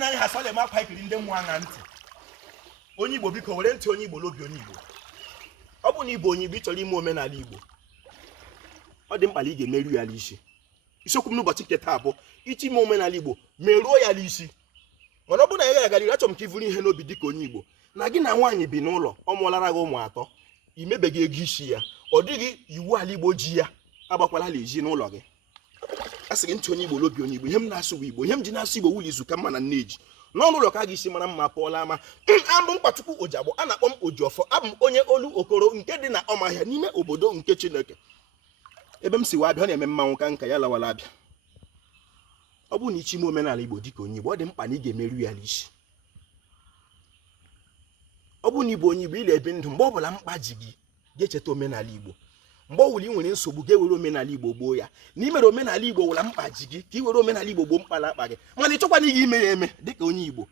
na anyị hasale ma kwa ikiri ndị mmụọ anya ntị onye Igbo biko were ntị onye Igbo lobi onye Igbo ọ bụ na Igbo onye Igbo ịchọrọ ime omenala Igbo ọ dị mkpa na ị ga-emerụ ya n'isi isiokwu m n'ụbọchị nke taa bụ ichi ime omenala Igbo merụọ ya n'isi mana ọ bụ na ya ga-agarịrị achọrọ m ka ivuru ihe n'obi dịka onye Igbo na gị na nwaanyị bi n'ụlọ ọ mụọlara gị ụmụ atọ imebeghị ego isi ya ọ dịghị iwu ala Igbo ji ya agbakwala ala ezi n'ụlọ gị a sị gị ntị onye Igbo lobi onye Igbo ihe m na-asụ bụ Igbo ihe m ji na-asụ Igbo wuli izu ka mma na nneji n'ọnụ ụlọ ka a ga-esi mara mma pụọla ama abụ Mkpachukwu Ojiagbọ a na-akpọ m Ojiọfọ abụ m onye olu okoro nke dị na Ọmahịa n'ime obodo nke Chineke ebe m si wee abịa ọ na-eme mmanwụ ka nka ya lawala abịa ọ bụ na ichi ime omenala Igbo dịka onye Igbo ọ dị mkpa na ị ga-emerụ ya n'isi ọ bụ na Igbo onye Igbo ile ebe ndụ mgbe ọ bụla mkpa ji gị ga-echeta omenala Igbo mgbe ọwụla ị nwere nsogbu ga-ewere omenala Igbo gboo ya na imere omenala Igbo wụla mkpa ji gị ka ị were omenala Igbo gboo mkpala akpa gị mana ịchọkwana ị ga-ime ya eme dịka onye Igbo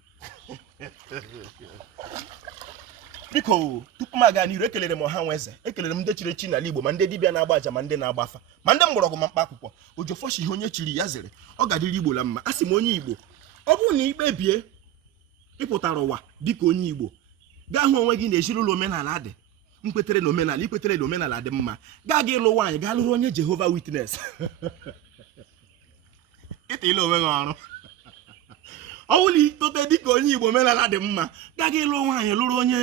biko tupu m aga n'iru ekelere m ọha nweze ekelere m ndị chiri echi n'ala Igbo ma ndị dibịa na-agba aja ma ndị na-agba afa ma ndị mgbọrọgwụ ma mkpa akwụkwọ Ojiọfọ ihe onye chiri ya zere ọ ga-adịrị Igbo la mma a sị m onye Igbo ọ bụrụ na ikpebie ịpụtara ụwa dịka onye Igbo gaa hụ onwe gị na ezinụlọ omenala dị mkpetere na omenala ikpetere na omenala dị mma gaa gị ịlụ nwaanyị gaa lụrụ onye Jehova Witness ịtịla onwe gị ọrụ ọ bụla itote dịka onye Igbo omenala dị mma gaa gị ịlụ nwaanyị lụrụ onye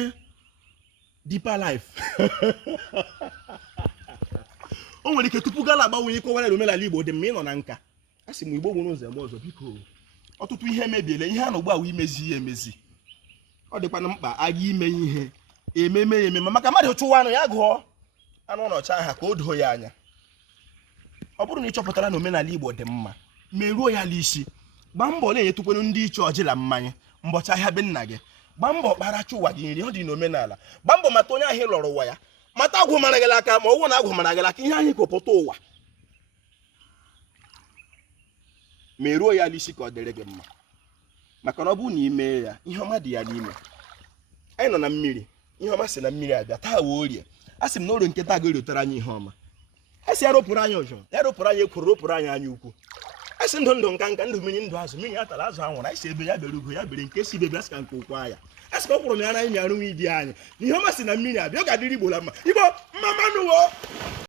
Deeper Life o nwere ike tupu gala agbanwe ịkọwara na omenala Igbo dị mma ịnọ na nka a sị m Igbo nwere ụzọ eme ọzọ biko ọtụtụ ihe emebiela ihe a na ugbu a imezi ihe emezi ọ dịkwana mkpa aga ime ihe ememe ya ememe maka mmadụ chụwa anụ ya gụọ anụ n'ọcha aha ka o doo ya anya ọ bụrụ na ị chọpụtara na omenala Igbo dị mma merụọ ya n'isi gbaa mbọ na-enyetukwenu ndị iche ọjịla mmanya mbọchị ahịa be nna gị gbaa mbọ kparacha ụwa gị nri ọ dị n'omenala gbaa mbọ mata onye ahụ lọrọ ụwa ya mata agwụ mara gị aka ma ọ bụrụ na agwụ mara gị aka ihe anyị kụpụta ụwa merụọ ya n'isi ka ọ dịrị gị mma maka na ọ bụrụ na ime ya ihe ọma dị ya n'ime anyị nọ na mmiri ihe ọma si na mmiri abịa taa wee orie a sị m na oru nke taa ga-erotere anyị ihe ọma a sị ya ropụrụ anyị ọjọọ ya ropụrụ anyị ekworo ropụrụ anyị anya ukwu a sị ndụ ndụ nka nka ndụ mmiri ndụ azụ mmiri ya tara azụ anwụrụ anyị si ebe ya bere ugo ya bere nke si bebe a sị ka nke ụkwa ya a sị ka ọ kwụrụ m ya na anyị arụ nwa idi anyị na ihe ọma si na mmiri abịa ọ ga-adịrị Igbo la mma Igbo mma manụwo